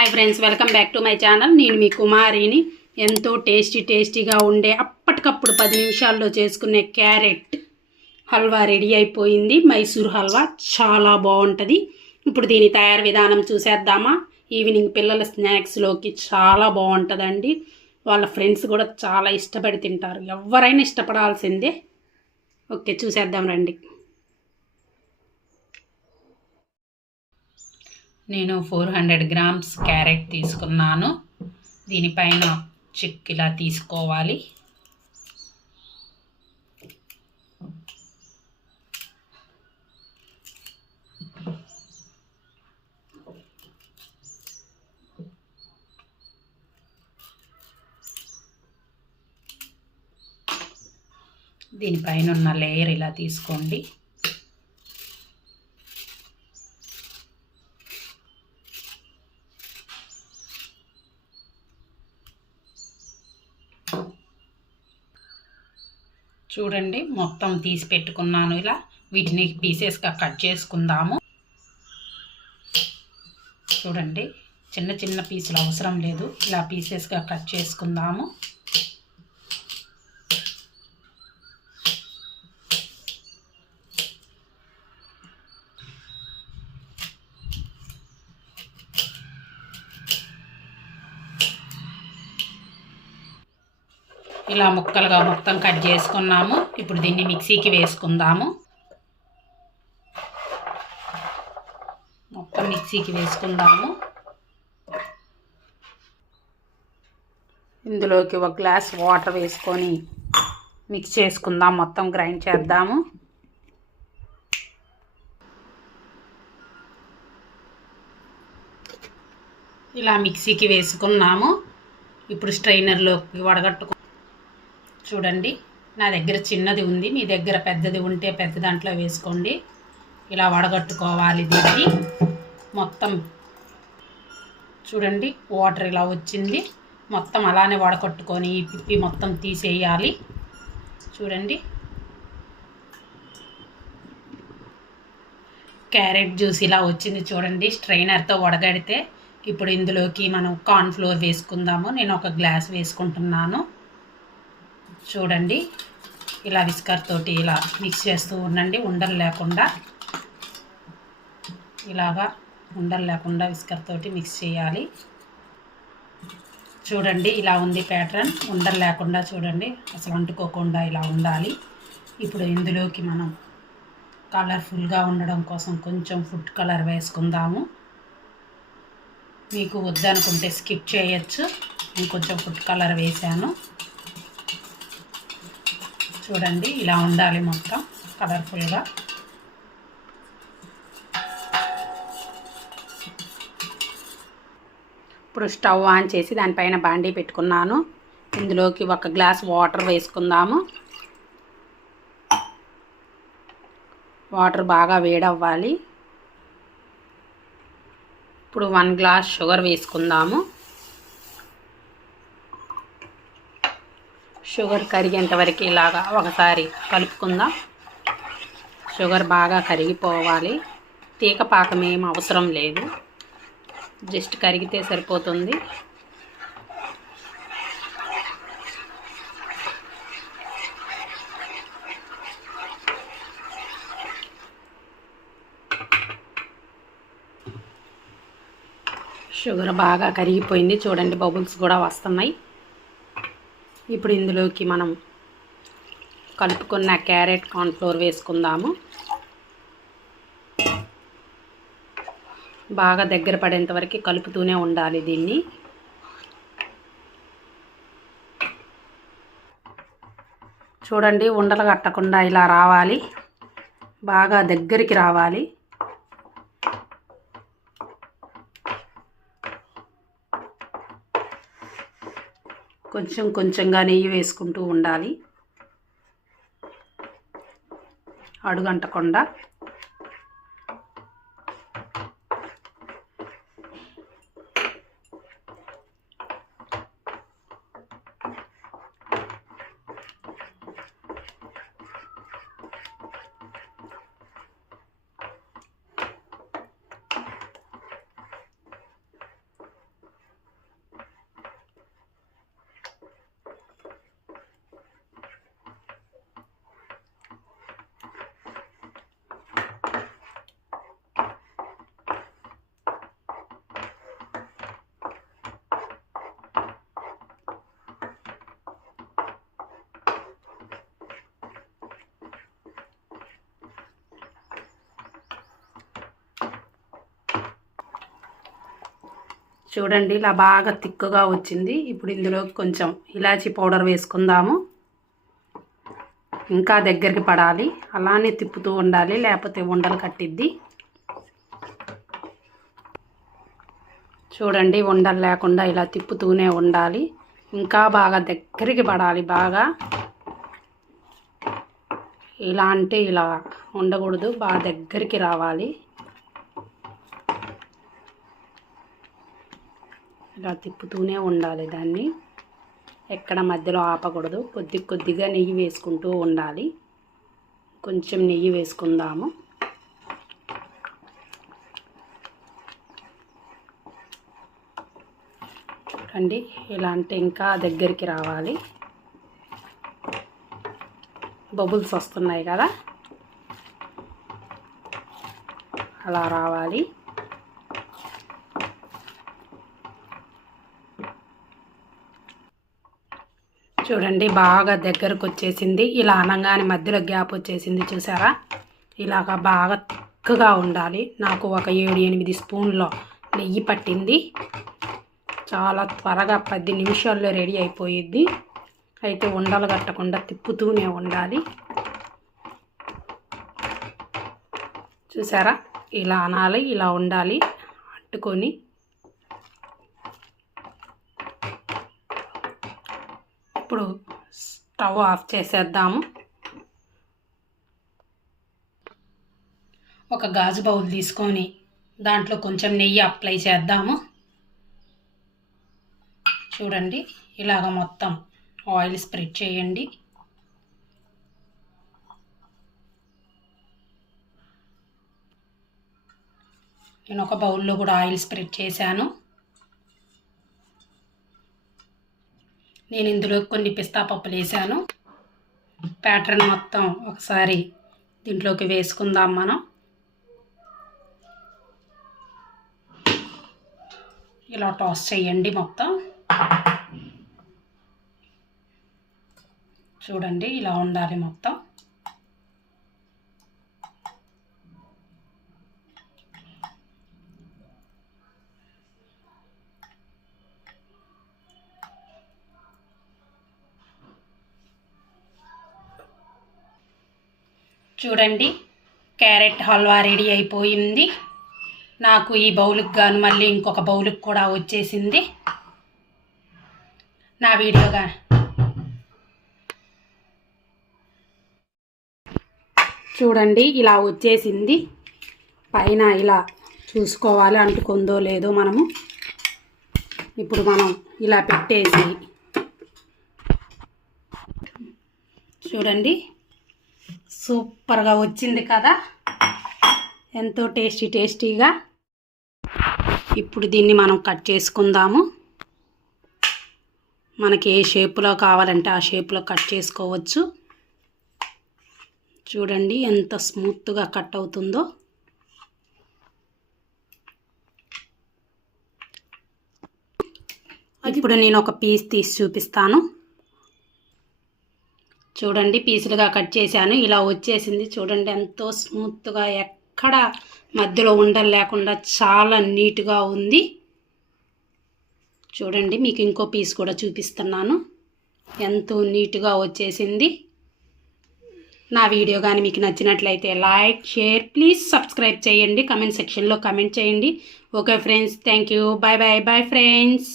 Hi friends, welcome back to my channel. నేను మీ కుమారిని. ఎంతో టేస్టీగా ఉండే అప్పటికప్పుడు 10 నిమిషాల్లో చేసుకునే క్యారెట్ హల్వా రెడీ అయిపోయింది. మైసూర్ హల్వా చాలా బాగుంటుంది. ఇప్పుడు దీని తయారు విధానం చూసేద్దామా? ఈవినింగ్ పిల్లల స్నాక్స్లోకి చాలా బాగుంటుందండి. వాళ్ళ ఫ్రెండ్స్ కూడా చాలా ఇష్టపడి తింటారు. ఎవరైనా ఇష్టపడాల్సిందే. ఓకే, చూసేద్దాం రండి. నేను 400 గ్రామ్స్ క్యారెట్ తీసుకున్నాను. దీనిపైన చిక్కిలా తీసుకోవాలి. దీనిపైన ఉన్న లేయర్ ఇలా తీసుకోండి. చూడండి, మొత్తం తీసి పెట్టుకున్నాను. ఇలా వీటిని పీసెస్గా కట్ చేసుకుందాము. చూడండి, చిన్న చిన్న పీసులు అవసరం లేదు. ఇలా పీసెస్గా కట్ చేసుకుందాము. ఇలా ముక్కలుగా మొత్తం కట్ చేసుకున్నాము. ఇప్పుడు దీన్ని మిక్సీకి వేసుకుందాము. మొత్తం మిక్సీకి వేసుకుందాము. ఇందులోకి 1 గ్లాస్ వాటర్ వేసుకొని మిక్స్ చేసుకుందాం. మొత్తం గ్రైండ్ చేద్దాము. ఇలా మిక్సీకి వేసుకున్నాము. ఇప్పుడు స్ట్రైనర్లోకి వడగట్టుకు. చూడండి, నా దగ్గర చిన్నది ఉంది. మీ దగ్గర పెద్దది ఉంటే పెద్ద దాంట్లో వేసుకోండి. ఇలా వడగట్టుకోవాలి దీన్ని మొత్తం. చూడండి, వాటర్ ఇలా వచ్చింది. మొత్తం అలానే వడగట్టుకొని ఈ పిప్పి మొత్తం తీసేయాలి. చూడండి, క్యారెట్ జ్యూస్ ఇలా వచ్చింది. చూడండి, స్ట్రైనర్తో వడగడితే. ఇప్పుడు ఇందులోకి మనం కార్న్ ఫ్లోర్ వేసుకుందాము. నేను 1 గ్లాస్ వేసుకుంటున్నాను. చూడండి, ఇలా విస్కర్ తోటి ఇలా మిక్స్ చేస్తూ ఉండండి. ఉండలు లేకుండా ఇలాగా ఉండలు లేకుండా విస్కర్ తోటి మిక్స్ చేయాలి. చూడండి, ఇలా ఉంది ప్యాటర్న్. ఉండలు లేకుండా చూడండి, అసలు అంటుకోకుండా ఇలా ఉండాలి. ఇప్పుడు ఇందులోకి మనం కలర్ఫుల్గా ఉండడం కోసం కొంచెం ఫుడ్ కలర్ వేసుకుందాము. మీకు వద్దనుకుంటే స్కిప్ చేయొచ్చు. నేను కొంచెం ఫుడ్ కలర్ వేసాను. చూడండి, ఇలా ఉండాలి మొత్తం కలర్ఫుల్గా. ఇప్పుడు స్టవ్ ఆన్ చేసి దానిపైన బాండీ పెట్టుకున్నాను. ఇందులోకి 1 గ్లాస్ వాటర్ వేసుకుందాము. వాటర్ బాగా వేడవ్వాలి. ఇప్పుడు 1 గ్లాస్ షుగర్ వేసుకుందాము. షుగర్ కరిగేంత వరకు ఇలాగా ఒకసారి కలుపుకుందాం. షుగర్ బాగా కరిగిపోవాలి. తీగ పాకం ఏం అవసరం లేదు, జస్ట్ కరిగితే సరిపోతుంది. షుగర్ బాగా కరిగిపోయింది. చూడండి, బబుల్స్ కూడా వస్తున్నాయి. ఇప్పుడు ఇందులోకి మనం కలుపుకున్న క్యారెట్ కార్న్ ఫ్లోర్ వేసుకుందాము. బాగా దగ్గర పడేంత వరకు కలుపుతూనే ఉండాలి దీన్ని. చూడండి, ఉండలు కట్టకుండా ఇలా రావాలి. బాగా దగ్గరికి రావాలి. కొంచెం కొంచెంగా నెయ్యి వేసుకుంటూ ఉండాలి, అడుగంటకుండా. చూడండి ఇలా బాగా తిక్కుగా వచ్చింది. ఇప్పుడు ఇందులో కొంచెం ఇలాచీ పౌడర్ వేసుకుందాము. ఇంకా దగ్గరికి పడాలి, అలానే తిప్పుతూ ఉండాలి, లేకపోతే ఉండలు కట్టిద్ది. చూడండి ఉండలు లేకుండా ఇలా తిప్పుతూనే ఉండాలి. ఇంకా బాగా దగ్గరికి పడాలి. బాగా ఇలా అంటే ఇలా ఉండకూడదు, బాగా దగ్గరికి రావాలి. ఇలా తిప్పుతూనే ఉండాలి. దాన్ని ఎక్కడ మధ్యలో ఆపకూడదు. కొద్దిగా నెయ్యి వేసుకుంటూ ఉండాలి. కొంచెం నెయ్యి వేసుకుందాము. చూడండి ఇలా అంటే ఇంకా దగ్గరికి రావాలి. బబుల్స్ వస్తున్నాయి కదా, అలా రావాలి. చూడండి బాగా దగ్గరకు వచ్చేసింది. ఇలా అనగానే మధ్యలో గ్యాప్ వచ్చేసింది, చూసారా? ఇలాగా బాగా తిక్కగా ఉండాలి. నాకు ఒక 7-8 స్పూన్ల నెయ్యి పట్టింది. చాలా త్వరగా 10 నిమిషాల్లో రెడీ అయిపోయిద్ది. అయితే ఉండలు కట్టకుండా తిప్పుతూనే ఉండాలి. చూసారా? ఇలా అనాలి, ఇలా ఉండాలి అంటుకొని. ఇప్పుడు స్టవ్ ఆఫ్ చేసేద్దాము. ఒక గాజు బౌల్ తీసుకొని దాంట్లో కొంచెం నెయ్యి అప్లై చేద్దాము. చూడండి ఇలాగ మొత్తం ఆయిల్ స్ప్రెడ్ చేయండి. నేను ఒక బౌల్లో కూడా ఆయిల్ స్ప్రెడ్ చేశాను. నేను ఇందులో కొన్ని పిస్తా పప్పులు వేసాను. ప్యాటర్న్ మొత్తం ఒకసారి దీంట్లోకి వేసుకుందాం మనం. ఇలా టాస్ చేయండి మొత్తం. చూడండి ఇలా ఉండాలి మొత్తం. చూడండి క్యారెట్ హల్వా రెడీ అయిపోయింది. నాకు ఈ బౌలుకి గాను మళ్ళీ ఇంకొక బౌలుకి కూడా వచ్చేసింది. నా వీడియోగా చూడండి ఇలా వచ్చేసింది. పైన ఇలా చూసుకోవాలి అంటుకుందో లేదో మనము. ఇప్పుడు మనం ఇలా పెట్టేసి చూడండి సూపర్గా వచ్చింది కదా, ఎంతో టేస్టీగా. ఇప్పుడు దీన్ని మనం కట్ చేసుకుందాము. మనకి ఏ షేపులో కావాలంటే ఆ షేపులో కట్ చేసుకోవచ్చు. చూడండి ఎంత స్మూత్గా కట్ అవుతుందో. ఇప్పుడు నేను ఒక పీస్ తీసి చూపిస్తాను. చూడండి పీసులుగా కట్ చేశాను. ఇలా వచ్చేసింది. చూడండి ఎంతో స్మూత్గా, ఎక్కడ మధ్యలో ఉండలు లేకుండా చాలా నీట్గా ఉంది. చూడండి మీకు ఇంకో పీస్ కూడా చూపిస్తున్నాను. ఎంతో నీట్గా వచ్చేసింది. నా వీడియో కానీ మీకు నచ్చినట్లయితే లైక్, షేర్, ప్లీజ్ సబ్స్క్రైబ్ చేయండి. కమెంట్ సెక్షన్లో కమెంట్ చేయండి. Okay friends, thank you. Bye friends.